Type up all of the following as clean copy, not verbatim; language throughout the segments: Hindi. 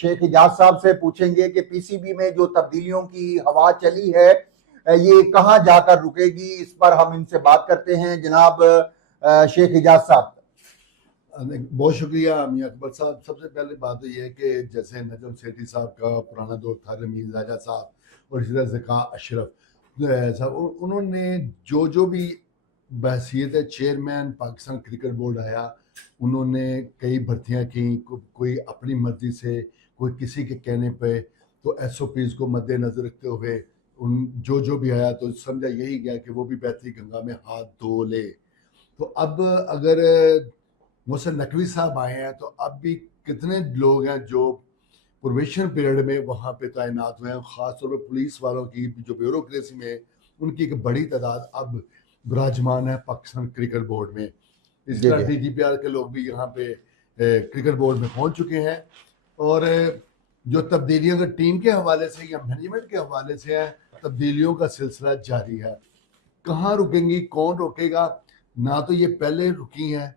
शेख इजाज साहब से पूछेंगे कि पीसीबी में जो तब्दीलियों की हवा चली है ये कहां जाकर रुकेगी, इस पर हम इनसे बात करते हैं। जनाब शेख इजाज साहब, बहुत शुक्रिया मियां अकबर साहब। सबसे पहले बात तो ये है कि जैसे नजम सेठी साहब का पुराना दौर था, रमीज राजा साहब और इसी तरह से कहा अशरफ साहब, उन्होंने जो भी बहसीत चेयरमैन पाकिस्तान क्रिकेट बोर्ड आया, उन्होंने कई भर्तियां की, कोई अपनी मर्जी से, कोई किसी के कहने पे। तो SOPs को मद्देनजर रखते हुए उन जो भी आया तो समझा यही गया कि वो भी बहती गंगा में हाथ धो ले। तो अब अगर मोहसिन नकवी साहब आए हैं तो अब भी कितने लोग हैं जो प्रोबेशन पीरियड में वहाँ पे तैनात हुए हैं, खासतौर पर पुलिस वालों की जो ब्यूरोक्रेसी में उनकी एक बड़ी तादाद अब विराजमान है पाकिस्तान क्रिकेट बोर्ड में। इस तरह DGPR के लोग भी यहाँ पे क्रिकेट बोर्ड में पहुंच चुके हैं। और जो तब्दीलियां अगर टीम के हवाले से या मैनेजमेंट के हवाले से है, तब्दीलियों का सिलसिला जारी है। कहाँ रुकेंगी, कौन रोकेगा? ना तो ये पहले रुकी हैं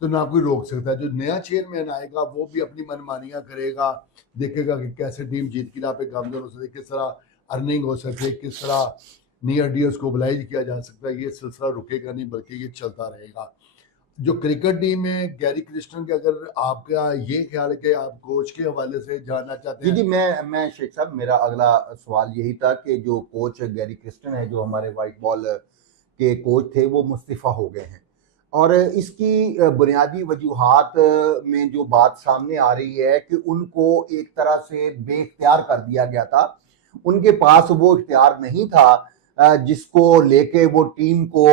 तो ना कोई रोक सकता है। जो नया चेयरमैन आएगा वो भी अपनी मनमानियां करेगा, देखेगा कि कैसे टीम जीत की राह पे गामजन हो सकती है, किस तरह अर्निंग हो सकती है, किस तरह नियर डियर्स को मोबिलाइज किया जा सकता है। ये सिलसिला रुकेगा नहीं बल्कि ये चलता रहेगा। जो क्रिकेट टीम है गैरी क्रिस्टन के, अगर आपका ये ख्याल है कि आप कोच के हवाले से जानना चाहते हैं? जी, मैं शेख साहब, मेरा अगला सवाल यही था कि जो कोच गैरी क्रिस्टन है, जो हमारे वाइट बॉल के कोच थे, वो मुस्तीफा हो गए हैं और इसकी बुनियादी वजूहात में जो बात सामने आ रही है कि उनको एक तरह से बेइख्तियार कर दिया गया था। उनके पास वो इख्तियार नहीं था जिसको लेके वो टीम को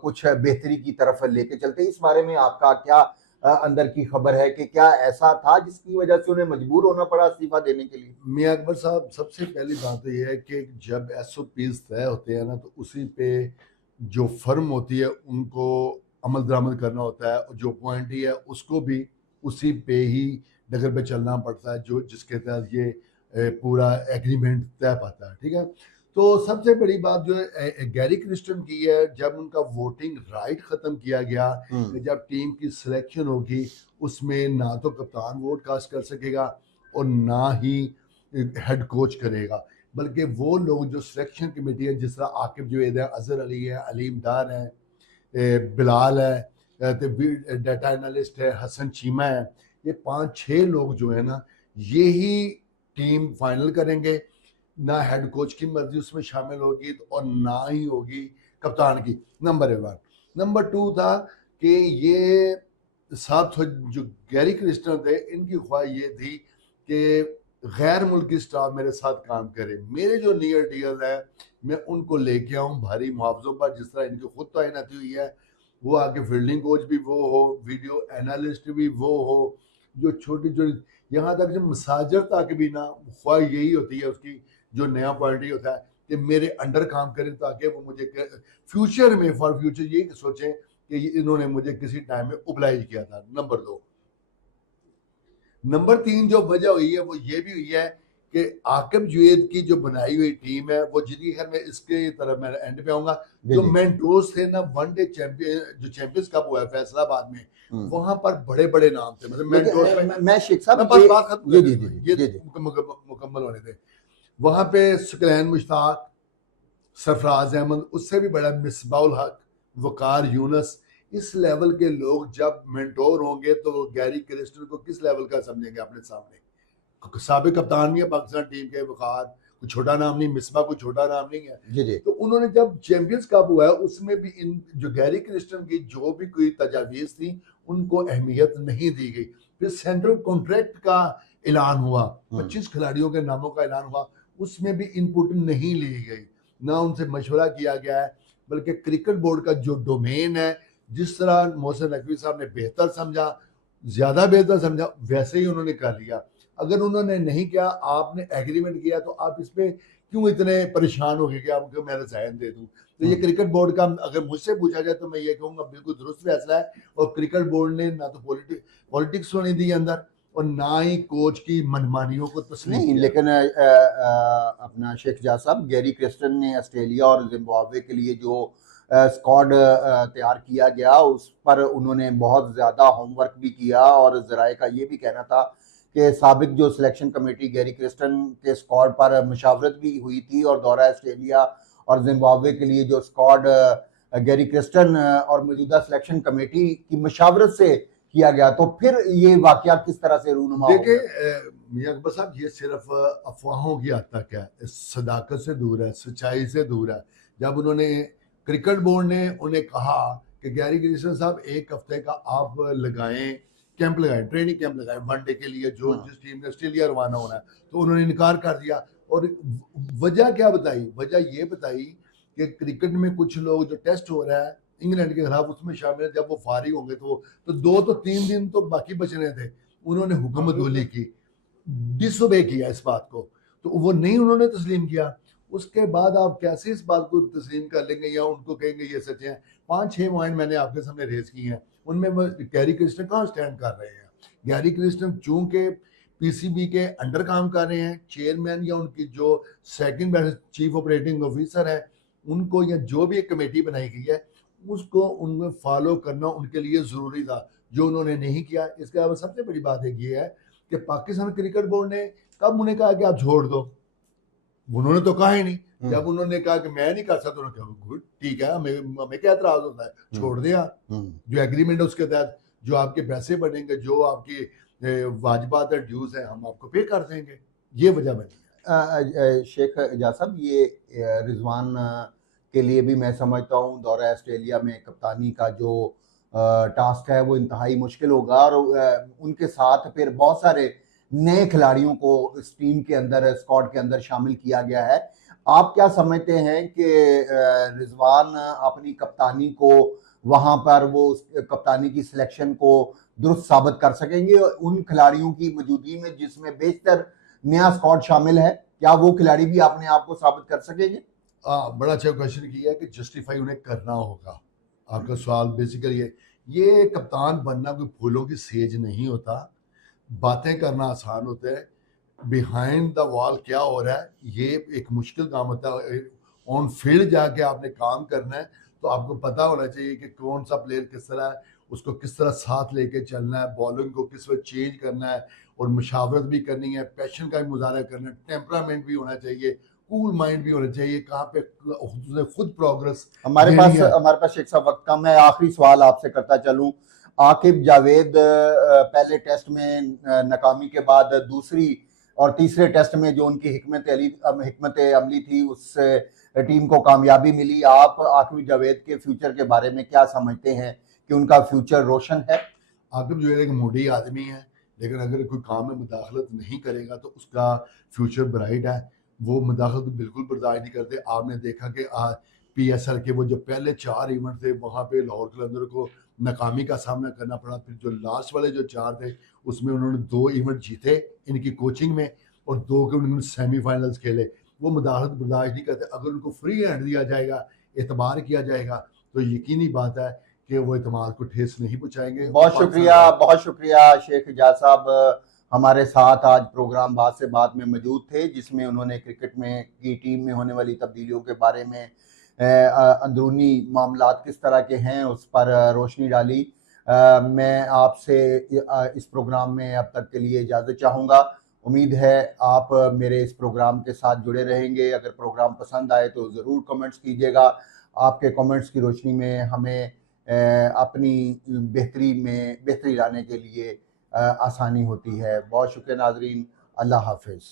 कुछ बेहतरी की तरफ लेके चलते। इस बारे में आपका क्या अंदर की खबर है कि क्या ऐसा था जिसकी वजह से उन्हें मजबूर होना पड़ा इस्तीफा देने के लिए? मियां अकबर साहब, सबसे पहली बात तो यह है कि जब SOPs तय होते हैं ना, तो उसी पे जो फर्म होती है उनको अमल दरामद करना होता है, और जो अपॉइंटी है उसको भी उसी पे ही डगर पे चलना पड़ता है, जो जिसके तहत ये पूरा एग्रीमेंट तय पाता है। ठीक है। तो सबसे बड़ी बात जो है गैरी क्रिस्टन की है, जब उनका वोटिंग राइट खत्म किया गया, जब टीम की सिलेक्शन होगी, उसमें ना तो कप्तान वोट कास्ट कर सकेगा और ना ही हेड कोच करेगा, बल्कि वो लोग जो सिलेक्शन कमेटी है, जिस तरह आकिब जवेद है, अजहर अली है, अलीम डार है, बिलाल है, डाटा एनालिस्ट है, हसन चीमा है, ये 5-6 लोग जो है ना, ये ही टीम फाइनल करेंगे। ना हेड कोच की मर्जी उसमें शामिल होगी और ना ही होगी कप्तान की। नंबर 1। नंबर 2 था कि ये साथ जो गैरी क्रिस्टन थे, इनकी ख्वाहिश ये थी कि गैर मुल्की स्टाफ मेरे साथ काम करे, मेरे जो नियर डियर है मैं उनको लेके आऊँ भारी मुआवजों पर, जिस तरह इनकी खुद तैनाती हुई है। वो आके फील्डिंग कोच भी वो हो, वीडियो एनालिस्ट भी वो हो, जो छोटी छोटी, यहाँ तक जो मसाजर तक भी ना, ख्वाहिश यही होती है उसकी, जो नया पार्टी होता है, कि मेरे अंडर काम करें ताकि वो मुझे फ्यूचर में, फॉर फ्यूचर ये सोचें कि इन्होंने मुझे किसी टाइम में ओबलाइज किया था। नंबर 2। नंबर 3 जो वजह हुई है वो ये भी हुई है कि आकिब जवेद की जो बनाई हुई टीम है वो, जितनी खैर मैं इसके तरफ मैं एंड पे आऊंगा, जो मेंटोर्स थे ना, वनडे चैंपियन जो चैंपियंस कप हुआ है फैसलाबाद में, वहां पर बड़े बड़े नाम थे। मतलब मेंटोर्स में, मैं शेख साहब बात खत्म, ये मुकम्मल होने थे। वहां पे सुकैन मुश्ताक, सरफराज अहमद, उससे भी बड़ा मिसबाउल हक, वकार यूनस, इस लेवल के लोग जब मेंटोर होंगे तो गैरी क्रिस्टन को किस लेवल का समझेंगे अपने सामने। साबिक कप्तान भी है पाकिस्तान टीम के, वकार कोई छोटा नाम नहीं, मिसबा कोई छोटा नाम नहीं है। जी। तो उन्होंने जब चैंपियंस कप हुआ है उसमें भी इन जो गैरी क्रिस्टन की जो भी कोई तजावीज थी उनको अहमियत नहीं दी गई। फिर सेंट्रल कॉन्ट्रैक्ट का ऐलान हुआ, 25 खिलाड़ियों के नामों का ऐलान हुआ, उसमें भी इनपुट नहीं ली गई, ना उनसे मशवरा किया गया है, बल्कि क्रिकेट बोर्ड का जो डोमेन है, जिस तरह मोहसिन नकवी साहब ने बेहतर समझा, ज्यादा बेहतर समझा, वैसे ही उन्होंने कर लिया। अगर उन्होंने नहीं किया, आपने एग्रीमेंट किया, तो आप इस पे क्यों इतने परेशान हो गए कि आपको मैं रसायन दे दूं? तो ये क्रिकेट बोर्ड का, अगर मुझसे पूछा जाए तो मैं ये कहूंगा बिल्कुल दुरुस्त फैसला है। और क्रिकेट बोर्ड ने ना तो पॉलिटिक्स होने दी अंदर और ना ही कोच की मनमानियों को तस्लीम नहीं। लेकिन अपना शेख इजाज साहब, गैरी क्रिस्टन ने ऑस्ट्रेलिया और जिम्बाब्वे के लिए जो स्क्वाड तैयार किया गया, उस पर उन्होंने बहुत ज़्यादा होमवर्क भी किया और ज़राए का ये भी कहना था कि साबिक जो सिलेक्शन कमेटी गैरी क्रिस्टन के स्क्वाड पर मुशावरत भी हुई थी और दौरा ऑस्ट्रेलिया और जिम्बाब्वे के लिए जो स्क्वाड गैरी क्रिस्टन और मौजूदा सिलेक्शन कमेटी की मुशावरत से किया गया, तो फिर ये वाकया किस तरह से रूनुमा हो देखिए गया? मियां अकबर साहब, ये सिर्फ अफवाहों की हद तक है, सदाकत से दूर है, सच्चाई से दूर है। जब उन्होंने क्रिकेट बोर्ड ने उन्हें कहा कि गैरी क्रिस्टन साहब एक हफ्ते का आप लगाएं, कैंप लगाएं, ट्रेनिंग कैंप लगाएं वनडे के लिए, जो जिस टीम ने ऑस्ट्रेलिया रवाना होना है, तो उन्होंने इनकार कर दिया। और वजह क्या बताई? वजह ये बताई कि क्रिकेट में कुछ लोग, जो टेस्ट हो रहा है इंग्लैंड के खिलाफ, उसमें शामिल है, जब वो फारिग होंगे तो 2 तो 3 दिन तो बाकी बचने थे। उन्होंने हुक्म अदूली की, डिसोबे किया इस बात को, तो वो नहीं उन्होंने तस्लीम किया। उसके बाद आप कैसे इस बात को तस्लीम कर लेंगे या उनको कहेंगे ये सच है? 5-6 पॉइंट मैंने आपके सामने रेज किए हैं, उनमें गैरी क्रिस्टन कहाँ स्टैंड कर रहे हैं? गैरी क्रिस्टन चूंकि पीसीबी के अंडर काम कर रहे हैं, चेयरमैन या उनकी जो सेकंड चीफ ऑपरेटिंग ऑफिसर है, उनको या जो भी एक कमेटी बनाई गई है उसको उनमें फॉलो करना उनके लिए ज़रूरी था, जो उन्होंने नहीं किया। इसके अलावा सबसे बड़ी बात एक ये है कि पाकिस्तान क्रिकेट बोर्ड ने कब उन्हें कहा कि आप छोड़ दो? उन्होंने तो कहा ही नहीं। जब उन्होंने कहा कि मैं नहीं कर सकता, उन्होंने कहा गुड, ठीक है, हमें हमें क्या एतराज होता है, छोड़ दिया। जो एग्रीमेंट है उसके तहत जो आपके पैसे बढ़ेंगे, जो आपकी वाजिबात है, ड्यूज है, हम आपको पे कर देंगे। ये वजह बनी। शेख एजाज साहब, ये रिजवान के लिए भी मैं समझता हूँ दौरा ऑस्ट्रेलिया में कप्तानी का जो टास्क है वो इंतहाई मुश्किल होगा, और उनके साथ फिर बहुत सारे नए खिलाड़ियों को इस टीम के अंदर, स्क्वाड के अंदर शामिल किया गया है। आप क्या समझते हैं कि रिजवान अपनी कप्तानी को वहां पर, वो कप्तानी की सिलेक्शन को दुरुस्त साबित कर सकेंगे उन खिलाड़ियों की मौजूदगी में जिसमें बेशतर नया स्क्वाड शामिल है? क्या वो खिलाड़ी भी अपने आप को साबित कर सकेंगे? बड़ा अच्छा क्वेश्चन किया है कि जस्टिफाई उन्हें करना होगा। आपका सवाल बेसिकली ये कप्तान बनना कोई फूलों की सेज नहीं होता। बातें करना आसान होता है, बिहाइंड द वॉल क्या हो रहा है ये एक मुश्किल काम होता है। ऑन फील्ड जाके आपने काम करना है तो आपको पता होना चाहिए कि कौन सा प्लेयर किस तरह है, उसको किस तरह साथ लेके चलना है, बॉलिंग को किस वक्त चेंज करना है, और मुशावरत भी करनी है, पैशन का भी मुजाहरा करना है, टेम्परामेंट भी होना चाहिए, कूल माइंड भी होना चाहिए, कहाँ पे खुद प्रोग्रेस। हमारे पास शेख साहब वक्त कम है, आखिरी सवाल आपसे करता चलूं। आकिब जावेद पहले टेस्ट में नाकामी के बाद दूसरी और तीसरे टेस्ट में जो उनकी हिकमत अमली थी, उससे टीम को कामयाबी मिली। आप आकिब जावेद के फ्यूचर के बारे में क्या समझते हैं कि उनका फ्यूचर रोशन है? आकिब जावेद एक मूडी आदमी है, लेकिन अगर कोई काम में मुदाखलत नहीं करेगा तो उसका फ्यूचर ब्राइट है। वो मुदाखलत बिल्कुल बर्दाश्त नहीं करते। आपने देखा कि PSL के वो जो पहले 4 इवेंट थे वहाँ पे लाहौर कलंदर को नाकामी का सामना करना पड़ा। फिर जो लास्ट वाले जो 4 थे उसमें उन्होंने 2 इवेंट जीते इनकी कोचिंग में, और 2 के उन्होंने सेमीफाइनल्स खेले। वो मुदाखलत बर्दाश्त नहीं करते। अगर उनको फ्री हैंड दिया जाएगा, एतबार किया जाएगा, तो यकीनी बात है कि वो एतमाद को ठेस नहीं पहुँचाएंगे। बहुत शुक्रिया शेख एजाज साहब, हमारे साथ आज प्रोग्राम बात से बात में मौजूद थे, जिसमें उन्होंने क्रिकेट में की टीम में होने वाली तब्दीलियों के बारे में, अंदरूनी मामलात किस तरह के हैं उस पर रोशनी डाली। मैं आपसे इस प्रोग्राम में अब तक के लिए इजाज़त चाहूँगा। उम्मीद है आप मेरे इस प्रोग्राम के साथ जुड़े रहेंगे। अगर प्रोग्राम पसंद आए तो ज़रूर कमेंट्स कीजिएगा। आपके कमेंट्स की रोशनी में हमें अपनी बेहतरी लाने के लिए आसानी होती है। बहुत शुक्रिया नाजरीन, अल्लाह हाफिज़।